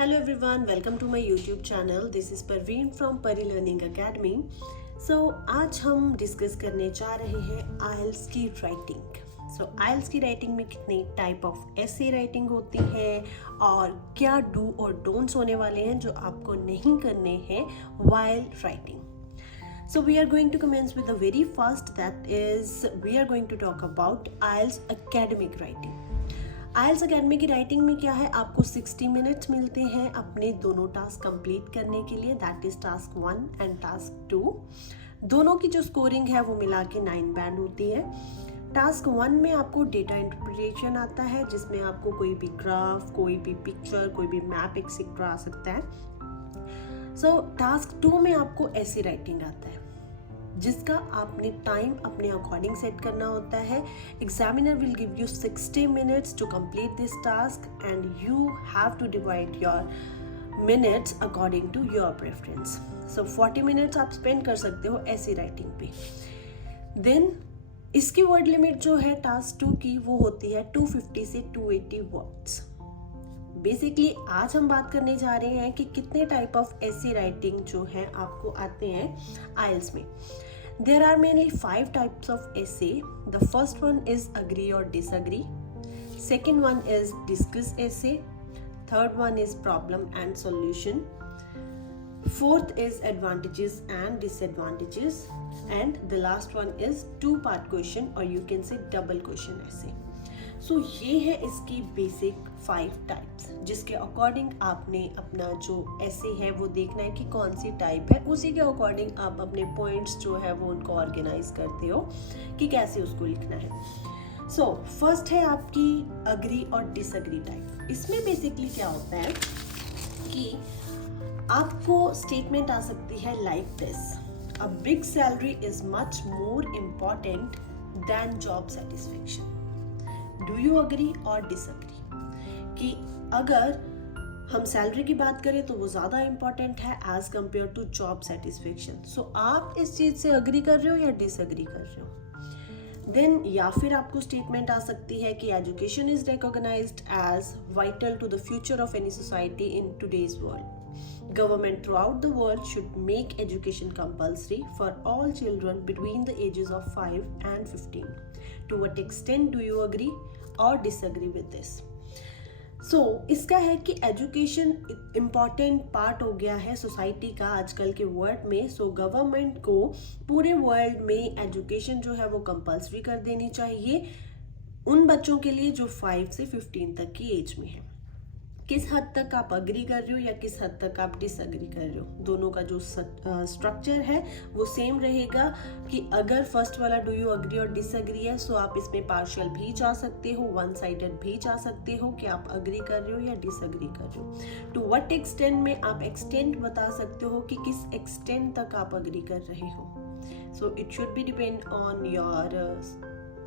Hello everyone, welcome to my YouTube channel. This is Parveen from Pari Learning Academy. So आज हम discuss करने जा रहे हैं IELTS की राइटिंग. IELTS की राइटिंग में कितने टाइप ऑफ ऐसे राइटिंग होती है और क्या डू और डोंट्स होने वाले हैं जो आपको नहीं करने हैं while writing. So we are going to commence with the very first, that is we are going to talk about IELTS academic writing. IELTS academy की राइटिंग में क्या है, आपको 60 मिनट्स मिलते हैं अपने दोनों टास्क कंप्लीट करने के लिए, that is task 1 and task 2. दोनों की जो स्कोरिंग है वो मिला के 9 बैंड होती है. टास्क 1 में आपको डेटा इंटरप्रिटेशन आता है जिसमें आपको कोई भी ग्राफ, कोई भी पिक्चर, कोई भी मैप एक्सेट्रा आ सकता है. टास्क 2 में आपको ऐसी राइटिंग आता है जिसका आपने टाइम अपने अकॉर्डिंग सेट करना होता है. Examiner will give you 60 minutes to complete this task and you have to divide your minutes according to your preference. 40 minutes आप स्पेंड कर सकते हो ऐसी राइटिंग पे. देन इसकी वर्ड लिमिट जो है टास्क 2 की वो होती है 250 से 280 वर्ड्स. बेसिकली आज हम बात करने जा रहे हैं कि कितने टाइप ऑफ ऐसी राइटिंग जो है आपको आते हैं IELTS में. There are mainly 5 types of essay. The first one is agree or disagree. Second one is discuss essay. Third one is problem and solution. Fourth is advantages and disadvantages. And the last one is 2-part question, or you can say double question essay. ये है इसकी basic 5 types जिसके according आपने अपना जो ऐसे है वो देखना है कि कौन सी टाइप है. उसी के अकॉर्डिंग आप अपने पॉइंट्स जो है वो उनको ऑर्गेनाइज करते हो कि कैसे उसको लिखना है. फर्स्ट है आपकी अग्री और डिसअग्री टाइप. इसमें बेसिकली क्या होता है कि आपको स्टेटमेंट आ सकती है like this: a big salary is much more important than job satisfaction. Do you agree और डिसअग्री कि अगर हम सैलरी की बात करें तो वो ज़्यादा इंपॉर्टेंट है as compare to job satisfaction. आप इस चीज़ से अग्री कर रहे हो या डिसअग्री कर रहे हो. देन या फिर आपको स्टेटमेंट आ सकती है कि education is recognised as vital to the future of any society in today's world. Government throughout the world should make education compulsory for all children between the ages of 5 and 15. To what extent do you agree or disagree with this? इसका है कि education important part हो गया है society का आजकल के world में. गवर्नमेंट को पूरे वर्ल्ड में एजुकेशन जो है वो कंपल्सरी कर देनी चाहिए उन बच्चों के लिए जो 5 से 15 तक की एज में है. किस हद तक आप अग्री कर रहे हो या किस हद तक आप डिसअग्री कर रहे हो, दोनों का जो स्ट्रक्चर है वो सेम रहेगा. कि अगर फर्स्ट वाला डू यू अग्री और डिसअग्री है आप इसमें पार्शियल भी जा सकते हो, वन साइडेड भी जा सकते हो कि आप अग्री कर रहे हो या डिसअग्री कर रहे हो. टू व्हाट एक्सटेंट में आप एक्सटेंट बता सकते हो कि किस एक्सटेंट तक आप अग्री कर रहे हो. It should be depend on your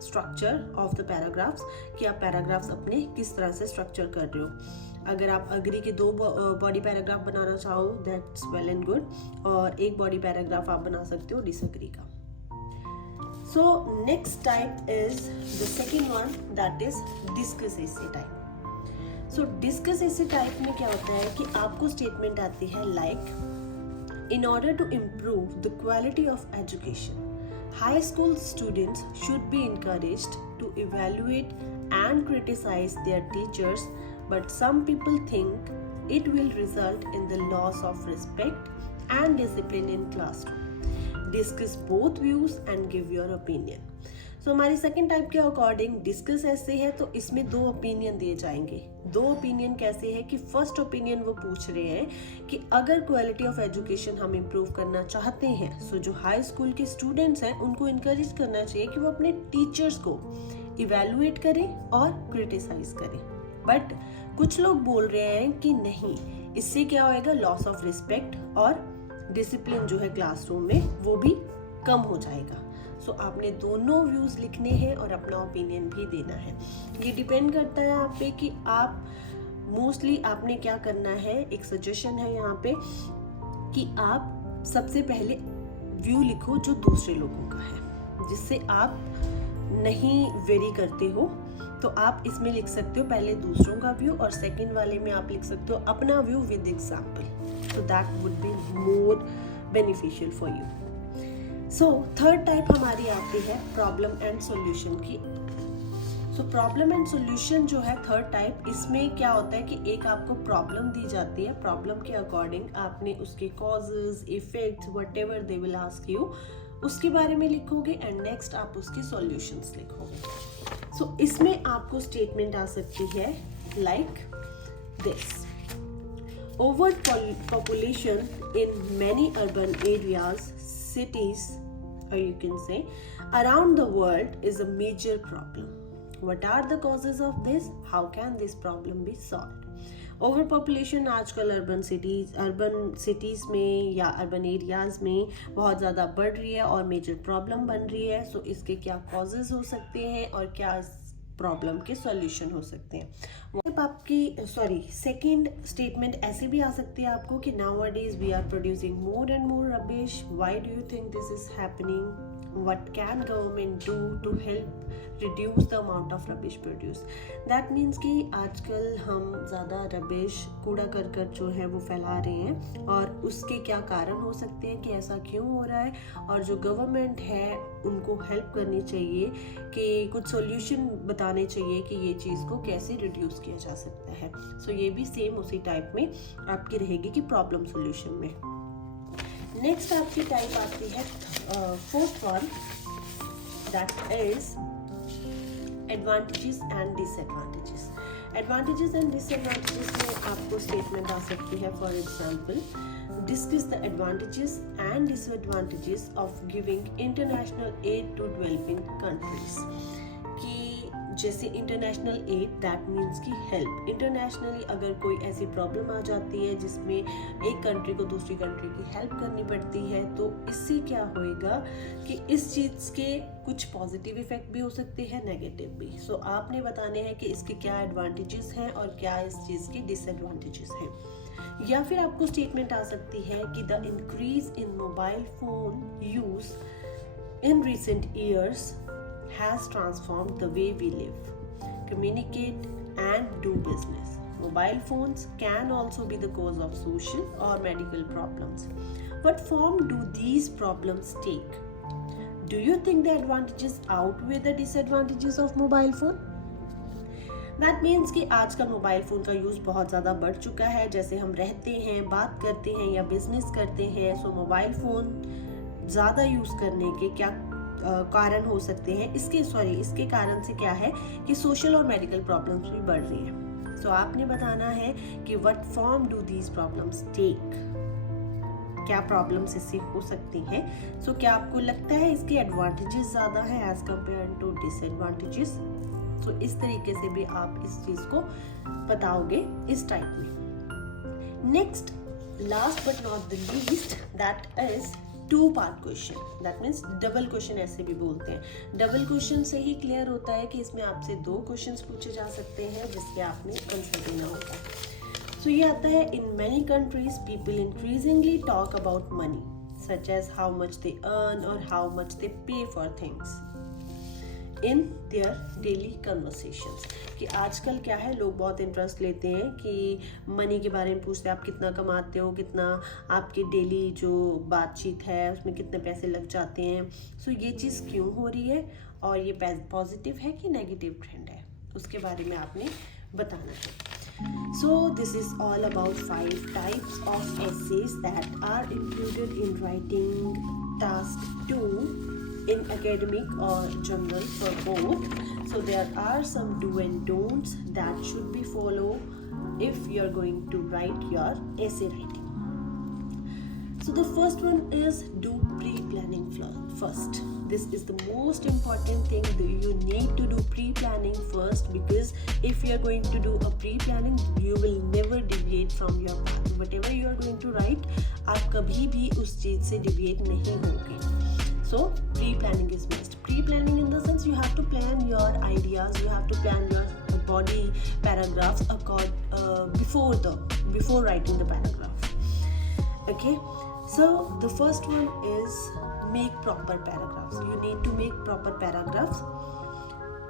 structure of the paragraphs कि आप पैराग्राफ्स अपने किस तरह से स्ट्रक्चर कर रहे हो. अगर आप अग्री के 2 बॉडी पैराग्राफ बनाना चाहो दैट्स वेल एंड गुड, और एक बॉडी पैराग्राफ आप बना सकते हो डिसअग्री का. Next type is the second one, that is discuss essay type. Discuss essay type में क्या होता है कि आपको स्टेटमेंट आती है like: in order to improve the quality of education, high school students should be encouraged to evaluate and criticize their teachers, but some people think it will result in the loss of respect and discipline in classroom. Discuss both views and give your opinion. हमारी second type के according discuss ऐसे है तो इसमें 2 opinion दिए जाएंगे. 2 opinion कैसे है कि फर्स्ट ओपिनियन वो पूछ रहे हैं कि अगर क्वालिटी ऑफ एजुकेशन हम इम्प्रूव करना चाहते हैं जो हाई स्कूल के स्टूडेंट्स हैं उनको इनकरेज करना चाहिए कि वो अपने टीचर्स को इवेलुएट करें और क्रिटिसाइज करें. बट कुछ लोग बोल रहे हैं कि नहीं, इससे क्या होएगा, लॉस ऑफ रिस्पेक्ट और डिसिप्लिन जो है क्लासरूम में वो भी कम हो जाएगा. आपने दोनों व्यूज लिखने हैं और अपना ओपिनियन भी देना है. ये डिपेंड करता है आप पे कि आप मोस्टली आपने क्या करना है. एक सजेशन है यहाँ पे कि आप सबसे पहले व्यू लिखो जो दूसरे लोगों का है, जिससे आप नहीं वेरी करते हो तो आप इसमें लिख सकते हो पहले दूसरों का व्यू और सेकंड वाले में आप लिख सकते हो अपना view with example, so that would be more beneficial for you. So third type हमारी आती है प्रॉब्लम एंड सॉल्यूशन की. सो प्रॉब्लम एंड सॉल्यूशन जो है थर्ड टाइप, इसमें क्या होता है कि एक आपको प्रॉब्लम दी जाती है, प्रॉब्लम के अकॉर्डिंग आपने उसके causes, effects, whatever they will ask you, उसके बारे में लिखोगे एंड नेक्स्ट आप उसके सॉल्यूशंस लिखोगे. सो इसमें आपको स्टेटमेंट आ सकती है like this: over population in many urban areas, cities, or you can say around the world is a major problem. What are the causes of this? How can this problem be solved? Over population आजकल urban cities में या urban areas में बहुत ज़्यादा बढ़ रही है और मेजर प्रॉब्लम बन रही है. सो इसके क्या कॉजेज हो सकते हैं और क्या प्रॉब्लम के सॉल्यूशन हो सकते हैं. आपकी सेकंड स्टेटमेंट ऐसे भी आ सकती है आपको कि nowadays we are producing more and more rubbish. Why do you think this is happening? What can government do to help reduce the amount of rubbish produced? That means कि आजकल हम ज़्यादा रबिश, कूड़ा करकट जो है वो फैला रहे हैं और उसके क्या कारण हो सकते हैं कि ऐसा क्यों हो रहा है, और जो गवर्नमेंट है उनको हेल्प करनी चाहिए कि कुछ सॉल्यूशन बताने चाहिए कि ये चीज़ को कैसे रिड्यूस किया जा सकता है. सो ये भी सेम उसी टाइप में आपकी रहेगी कि प्रॉब्लम सॉल्यूशन में. नेक्स्ट आपकी टाइप आती है fourth one, that is advantages and disadvantages. Advantages and disadvantages में आपको स्टेटमेंट आ सकती है, for example, discuss the advantages and disadvantages of giving international aid to developing countries. कि जैसे इंटरनेशनल एड, दैट मीन्स की हेल्प. इंटरनेशनली अगर कोई ऐसी प्रॉब्लम आ जाती है जिसमें एक कंट्री को दूसरी कंट्री की हेल्प करनी पड़ती है, तो इससे क्या होएगा कि इस चीज़ के कुछ पॉजिटिव इफेक्ट भी हो सकते हैं, नेगेटिव भी. सो आपने बताने हैं कि इसके क्या एडवांटेजेस हैं और क्या इस चीज़ के डिसएडवांटेजेस हैं. या फिर आपको स्टेटमेंट आ सकती है कि the increase in mobile phone use in recent years has transformed the way we live, communicate and do business. Mobile phones can also be the cause of social or medical problems. What form do these problems take? Do you think the advantages outweigh the disadvantages of mobile phone? That means कि आजकल mobile phone का use बहुत ज़्यादा बढ़ चुका है. जैसे हम रहते हैं, बात करते हैं या बिजनेस करते हैं, सो मोबाइल फ़ोन ज़्यादा यूज़ करने के क्या कारण हो सकते हैं. इसके कारण से क्या है कि सोशल और मेडिकल प्रॉब्लम्स भी बढ़ रही हैं. सो आपने बताना है कि what form do these problems take, क्या प्रॉब्लम्स इससे हो सकती हैं. सो क्या आपको लगता है इसके एडवांटेजेस ज़्यादा हैं एज कम्पेयर टू डिसएडवांटेजेस? सो इस तरीके से भी आप इस चीज़ को बताओगे इस टाइप में. Next, last but not the least, that is two part question. That means double question ऐसे भी बोलते हैं. डबल क्वेश्चन से ही क्लियर होता है कि इसमें आपसे दो क्वेश्चंस पूछे जा सकते हैं जिसके आपने आंसर देना होता है. सो ये आता है, in many countries people increasingly talk about money, such as how much they earn और how much they pay for things in their daily conversations. कि आजकल क्या है, लोग बहुत इंटरेस्ट लेते हैं कि मनी के बारे में पूछते हैं, आप कितना कमाते हो, कितना आपकी डेली जो बातचीत है उसमें कितने पैसे लग जाते हैं. सो ये चीज़ क्यों हो रही है और ये पॉजिटिव है कि नेगेटिव ट्रेंड है, उसके बारे में आपने बताना है. So this is all about 5 types of essays that are included in writing task 2 in academic or general for both. So there are some do and don'ts that should be followed if you are going to write your essay writing. So the first one is do pre-planning first. This is the most important thing. You need to do pre-planning first, because if you are going to do a pre-planning, you will never deviate from your path. Whatever you are going to write, आप कभी भी उस चीज़ से deviate नहीं होगे. So pre-planning is must. Pre-planning in the sense you have to plan your ideas, you have to plan your body paragraphs before writing the paragraph. Okay, so the first one is make proper paragraphs. You need to make proper paragraphs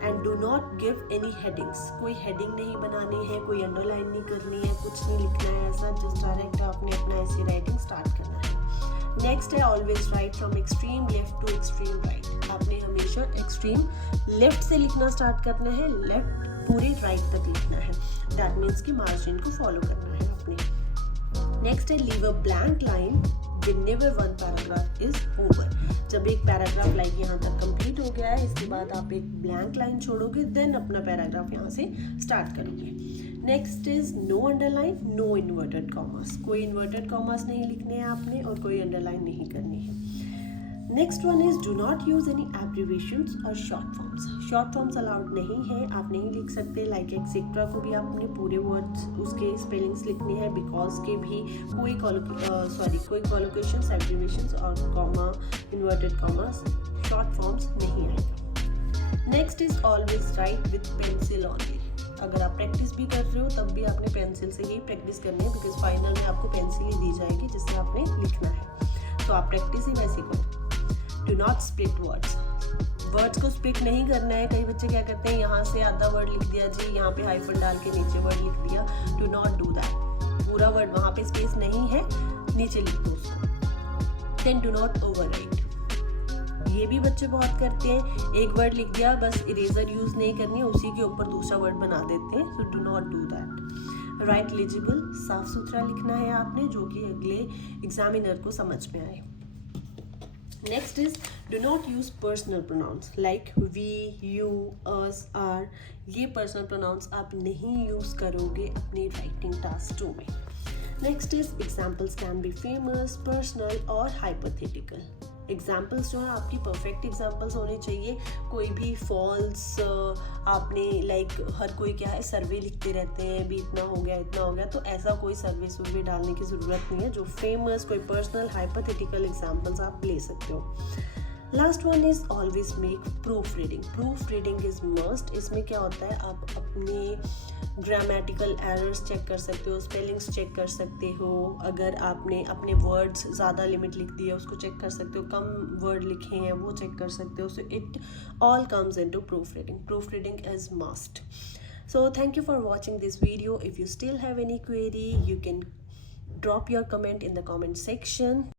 and do not give any headings, कोई heading नहीं बनानी है, कोई underline नहीं करनी है, कुछ नहीं लिखना है ऐसा, जस्ट डायरेक्ट आपने अपना ऐसे राइटिंग स्टार्ट करना है। नेक्स्ट है always right from extreme left to extreme right, आपने हमेशा एक्सट्रीम लेफ्ट से लिखना स्टार्ट करना है, लेफ्ट पूरे राइट तक लिखना है, दैट मीन्स कि मार्जिन को फॉलो करना है अपने। नेक्स्ट है leave a blank line whenever one paragraph is over, जब एक पैराग्राफ लाइक यहाँ तक कंप्लीट हो गया है, इसके बाद आप एक ब्लैंक लाइन छोड़ोगे, देन अपना पैराग्राफ यहाँ से स्टार्ट करोगे। Next is no underline, no inverted commas, कोई इन्वर्टेड कॉमर्स नहीं लिखने हैं आपने और कोई अंडरलाइन नहीं करनी है। Next one is do not use any abbreviations और short forms, short forms allowed नहीं है, आप नहीं लिख सकते, लाइक एक्सेट्रा को भी आपने पूरे वर्ड्स उसके स्पेलिंग्स लिखने हैं, बिकॉज के भी कोई कॉलोकेशंस, एब्रीविएशंस और comma, inverted commas, short forms नहीं आएगा। Next is always right with pencil only, अगर आप प्रैक्टिस भी कर रहे हो तब भी आपने पेंसिल से ही प्रैक्टिस करनी है, बिकॉज फाइनल में आपको पेंसिल ही दी जाएगी जिससे आपने लिखना है, तो आप प्रैक्टिस ही वैसे करो। डू नॉट स्प्लिट वर्ड्स को स्प्लिट नहीं करना है, कई बच्चे क्या करते हैं यहाँ से आधा वर्ड लिख दिया जी, यहाँ पे हाइफन डाल के नीचे वर्ड लिख दिया, डू नॉट डू दैट, पूरा वर्ड वहाँ पे स्पेस नहीं है, नीचे लिख दो उसको। देन डू नॉट ओवरराइट, ये भी बच्चे बहुत करते हैं, एक वर्ड लिख दिया बस इरेजर यूज नहीं करनी है, उसी के ऊपर दूसरा वर्ड बना देते हैं, so do not do that. Right legible, साफ सुथरा लिखना है आपने, जो कि अगले एग्जामिनर को समझ में आए। Next is do not use personal pronouns like we, you, us, our, ये personal pronouns आप नहीं use करोगे अपनी writing task 2 में। Next is examples can be famous, personal और hypothetical। एग्जाम्पल्स जो है आपकी परफेक्ट एग्जाम्पल्स होने चाहिए, कोई भी फॉल्स आपने लाइक हर कोई क्या है सर्वे लिखते रहते हैं, भी इतना हो गया, तो ऐसा कोई सर्वे डालने की ज़रूरत नहीं है, जो फेमस कोई पर्सनल हाइपोथेटिकल एग्जाम्पल्स आप ले सकते हो। Last one is always make proof reading is must, इसमें क्या होता है आप अपने ग्रामेटिकल एरर्स चेक कर सकते हो, स्पेलिंग्स चेक कर सकते हो, अगर आपने अपने वर्ड्स ज़्यादा लिमिट लिख दी है उसको चेक कर सकते हो, कम वर्ड लिखे हैं वो चेक कर सकते हो, so it all comes into proof reading is must. So thank you for watching this video. If you still have any query, you can drop your comment in the comment section.